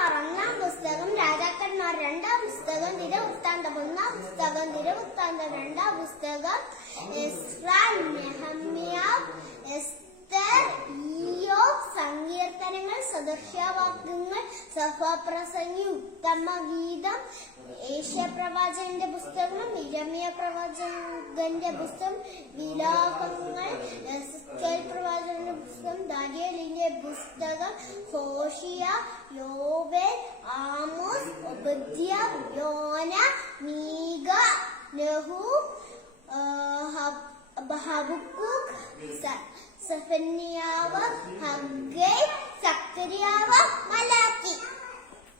രാജാക്കന്മാർ ഒന്നാം പുസ്തകം, രാജാക്കന്മാർ രണ്ടാം പുസ്തകം, ദിനവൃത്താന്തം ഒന്നാം പുസ്തകം, ദിനവൃത്താന്തം രണ്ടാം പുസ്തകം, എസ്രാ, നെഹമ്യാവ്, എസ്തർ, ഇയ്യോബ്, സങ്കീർത്തനങ്ങൾ, സദൃശവാക്യങ്ങൾ, സഭാപ്രസംഗി, ഉത്തമഗീതം, ഏഷ്യാപ്രവാചകന്റെ പുസ്തകം, യിരെമ്യാ പ്രവാചകന്റെ പുസ്തകം, വിലാപങ്ങൾ, എസെക്കിയേൽ പ്രവാചകന്റെ പുസ്തകം, ദാനിയേലിന്റെ പുസ്തകം, ഹോശിയ, യോവേൽ, ആമോസ്, ഒബദ്യ, യോന, മീക, നഹൂം, ഹബക്കൂക്ക്, സെഫന്യാവ്, ഹഗ്ഗ,